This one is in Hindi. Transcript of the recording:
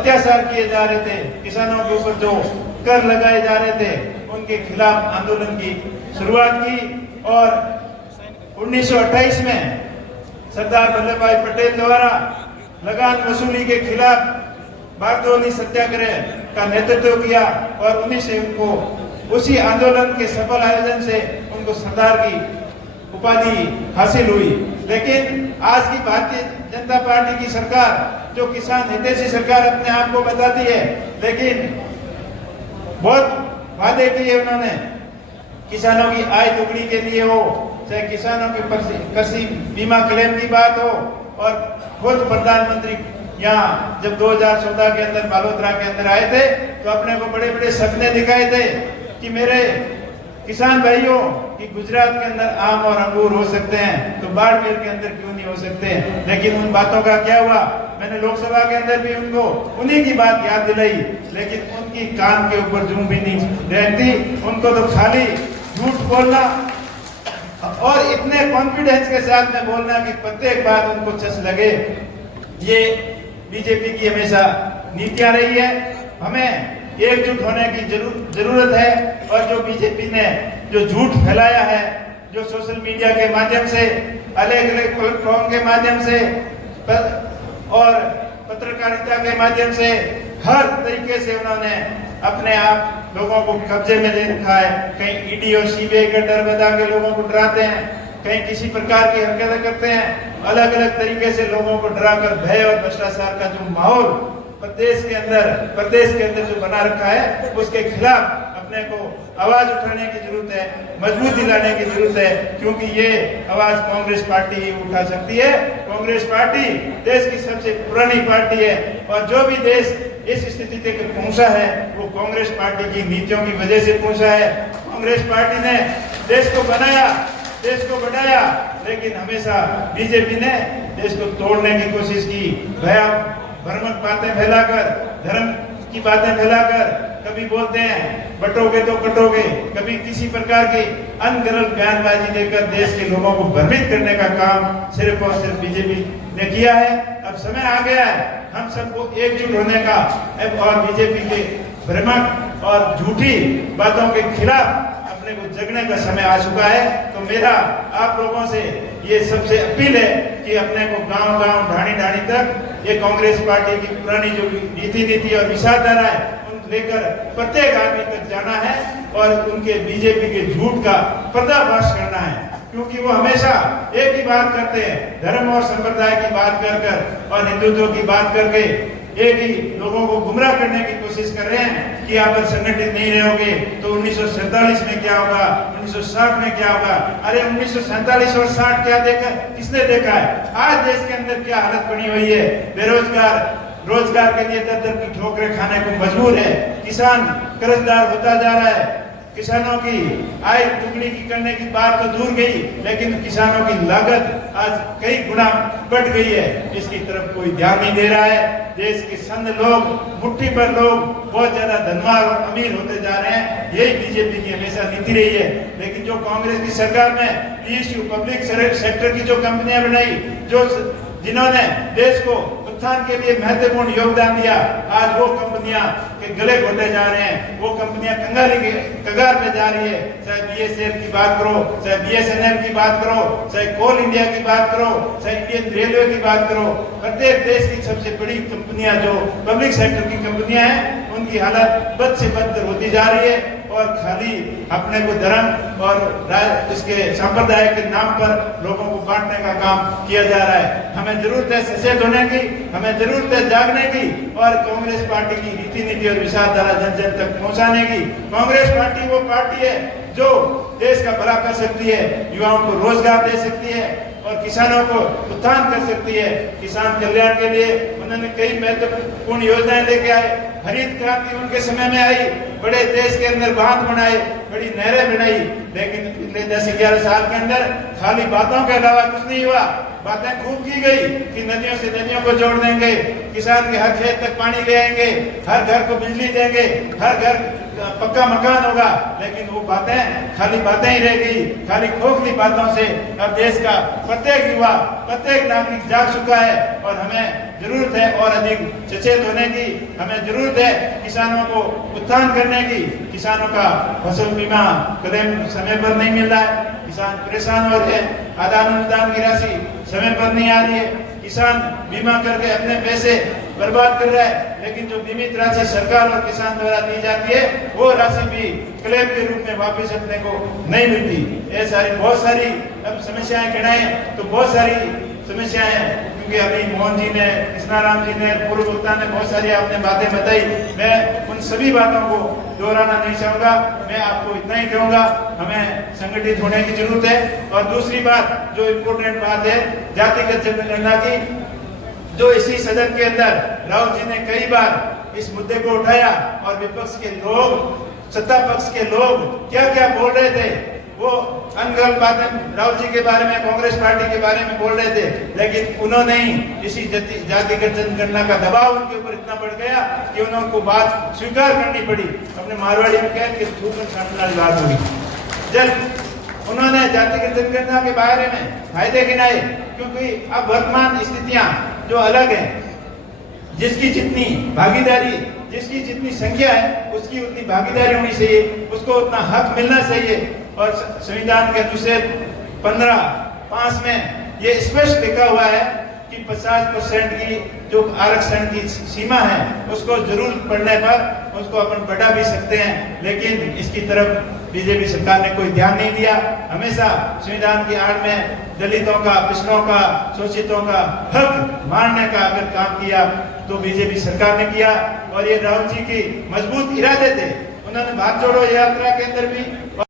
अत्याचार किए जा रहे थे, किसानों के ऊपर जो कर लगाए जा रहे थे, उनके खिलाफ आंदोलन की शुरुआत की। और 1928 में सरदार वल्लभ भाई पटेल द्वारा लगान वसूली के खिलाफ बारडोली सत्याग्रह का नेतृत्व किया और उन्हीं से उनको उसी आंदोलन के सफल आयोजन से उनको सरदार की उपाधि हासिल हुई। लेकिन आज की भारतीय जनता पार्टी की सरकार जो किसान हितैषी सरकार अपने आप को बताती है, लेकिन बहुत वादे किए उन्होंने किसानों की आय दुगनी के लिए हो, चाहे किसानों के कृषि बीमा क्लेम की बात हो, और खुद प्रधानमंत्री यहाँ जब 2014 के अंदर बालोतरा के अंदर आए थे तो अपने को बड़े बड़े सपने दिखाए थे कि मेरे किसान भाइयों कि गुजरात के अंदर आम और अंगूर हो सकते हैं तो बाड़मेर के अंदर क्यों नहीं हो सकते। लेकिन उन बातों का क्या हुआ, मैंने लोकसभा के अंदर भी उनको उन्हीं की बात याद दिलाई, लेकिन उनकी कान के ऊपर जूं भी नहीं रहती। उनको तो खाली झूठ बोलना और इतने कॉन्फिडेंस के साथ में बोलना कि प्रत्येक बात उनको चस लगे, ये बीजेपी की हमेशा नीतियां रही है। हमें एकजुट होने की जरूरत है। और जो बीजेपी ने जो झूठ फैलाया है, जो सोशल मीडिया के माध्यम से, अलग अलग प्लेटफॉर्म के माध्यम से और पत्रकारिता के माध्यम से हर तरीके से उन्होंने अपने आप लोगों को कब्जे में ले रखा है। कहीं ईडी और सीबीआई का डर बता के लोगों को डराते हैं, कहीं किसी प्रकार की हरकतें करते हैं। अलग अलग तरीके से लोगों को डराकर भय और भ्रष्टाचार का जो माहौल प्रदेश के अंदर जो बना रखा है, उसके खिलाफ अपने को आवाज उठाने की जरूरत है, मजबूती लाने की जरूरत है, क्योंकि ये आवाज कांग्रेस पार्टी ही उठा सकती है। कांग्रेस पार्टी देश की सबसे पुरानी पार्टी है और जो भी देश इस स्थिति तक पहुंचा है वो कांग्रेस पार्टी की नीतियों की वजह से पहुंचा है। कांग्रेस पार्टी ने देश को बनाया, देश को बढ़ाया, लेकिन हमेशा बीजेपी ने देश को तोड़ने की कोशिश की। भ्रमक बातें फैलाकर, धर्म की बातें फैलाकर, कभी बोलते हैं बटोगे तो कटोगे, कभी किसी प्रकार की अनगढ़ बयानबाजी देकर देश के लोगों को भ्रमित करने का काम सिर्फ और सिर्फ बीजेपी ने किया है। अब समय आ गया है हम सबको एकजुट होने का और बीजेपी के भ्रमक और झूठी बातों के खिलाफ अपने को जगने का समय आ चुका है। तो मेरा आप लोगों से ये सबसे अपील है कि अपने को गांव-गांव, ढाणी-ढाणी तक ये कांग्रेस पार्टी की पुरानी जो नीति और विचारधारा है उन लेकर प्रत्येक आदमी तक जाना है और उनके बीजेपी के झूठ का पर्दाफाश करना है। क्योंकि वो हमेशा एक ही बात करते हैं, धर्म और संप्रदाय की बात कर और हिंदुत्व की बात करके एक ही लोगों को गुमराह करने की कोशिश कर रहे हैं कि आप संगठित नहीं रहोगे तो 1947 में क्या होगा, 1960 में क्या होगा। अरे 1947 और 60 क्या देखा, किसने देखा है? आज देश के अंदर क्या हालत बनी हुई है। बेरोजगार रोजगार के लिए दर दर की ठोकरें खाने को मजबूर है। किसान कर्जदार होता जा रहा है। किसानों की आय दुगनी की करने की बात तो दूर गई, लेकिन किसानों की लागत आज कई गुना बढ़ गई है। इसकी तरफ कोई ध्यान नहीं दे रहा है। देश के संत लोग, मुट्ठी भर लोग बहुत ज्यादा धनवान और अमीर होते जा रहे हैं। यही बीजेपी की हमेशा नीति रही है। लेकिन जो कांग्रेस की सरकार ने पीएसयू पब्लिक सेक्टर की जो कंपनियां बनाई, जो जिन्होंने देश को उत्थान के लिए महत्वपूर्ण योगदान दिया, आज वो कंपनियां के गले घोटे जा रहे हैं। वो कंपनियां कंगाली के कगार पे जा रही है। चाहे बीएसएल की बात करो, चाहे बीएसएनएल की बात करो, चाहे कोल इंडिया की बात करो, चाहे इंडियन रेलवे की बात करो, प्रत्येक देश की सबसे बड़ी कंपनियां जो पब्लिक सेक्टर की कंपनियां हैं उनकी हालत बद से बदतर होती जा रही है और खाली अपने को धर्म और इसके संप्रदाय के नाम पर लोगों को बांटने का काम किया जा रहा है। हमें जरूरत है सचेत होने की, हमें जरूरत है जागने की और कांग्रेस पार्टी की रीति नीति और विचारधारा जन जन तक पहुंचाने की। कांग्रेस पार्टी वो पार्टी है जो देश का भला कर सकती है, युवाओं को रोजगार दे सकती है और किसानों को उत्थान कर सकती है। किसान कल्याण के लिए उन्होंने कई महत्वपूर्ण योजनाएं लेके आए। हरित क्रांति उनके समय में आई, बड़े देश के अंदर बांध बनाए, बड़ी नहरें बनाई, लेकिन पिछले 10-11 साल के अंदर खाली बातों के अलावा कुछ नहीं हुआ। बातें खूब की गई कि नदियों से नदियों को जोड़ देंगे, किसान के हर खेत तक पानी ले आएंगे, हर घर को बिजली देंगे, हर घर पक्का मकान होगा, लेकिन वो बातें खाली बातें ही रह गई। खाली खोखली बातों से अब देश का प्रत्येक युवा, प्रत्येक नागरिक जाग चुका है और हमें जरूरत है और अधिक सचेत होने की। हमें जरूरत है किसानों को उत्थान करने की। किसानों का फसल बीमा क्लेम समय पर नहीं मिल रहा है, किसान परेशान हो रहे हैं, आदान अनुदान की राशि समय पर नहीं आ रही है, किसान बीमा करके अपने पैसे बर्बाद कर रहा है, लेकिन जो बीमित राशि सरकार और किसान द्वारा दी जाती है वो राशि भी क्लेम के रूप में वापस अपने को नहीं मिलती। ये सारी बहुत सारी अब समस्याएं गिनाएं तो बहुत सारी समस्याएं हैं, क्योंकि अभी मोहन जी ने, कृष्णाराम जी ने, पूर्व वक्ता ने बहुत सारी आपने बातें बताई। मैं उन सभी बातों को दोहराना नहीं चाहूंगा, मैं आपको इतना ही कहूंगा, हमें संगठित होने की जरूरत है। और दूसरी बात जो इम्पोर्टेंट बात है जातिगत जनगणना की, जो इसी सदन के अंदर राहुल जी ने कई बार इस मुद्दे को उठाया और विपक्ष के लोग, सत्ता पक्ष के लोग क्या क्या बोल रहे थे, वो अनगढ़ बातें राहुल जी के बारे में, कांग्रेस पार्टी के बारे में बोल रहे थे, लेकिन उन्होंने ही इसी जातिगत जनगणना का दबाव उनके ऊपर इतना बढ़ गया कि उनको बात स्वीकार करनी पड़ी। अपने मारवाड़ी में कह कि बात हुई जब उन्होंने जातिगत जनगणना के बारे में फायदे गिनाए, क्योंकि अब वर्तमान स्थितियां जो अलग है, जिसकी जितनी भागीदारी, जिसकी जितनी संख्या है उसकी उतनी भागीदारी होनी चाहिए, उसको उतना हक मिलना चाहिए। और संविधान के अनुच्छेद 15(5) में ये स्पष्ट लिखा हुआ है कि 50% की जो आरक्षण की सीमा है उसको जरूरत पड़ने पर उसको अपन बढ़ा भी सकते हैं, लेकिन इसकी तरफ बीजेपी सरकार ने कोई ध्यान नहीं दिया। हमेशा संविधान की आड़ में दलितों का, पिछड़ों का, शोषितों का हक मारने का अगर काम किया तो बीजेपी सरकार ने किया। और ये राहुल जी की मजबूत इरादे थे। उन्होंने भारत जोड़ो यात्रा के अंदर भी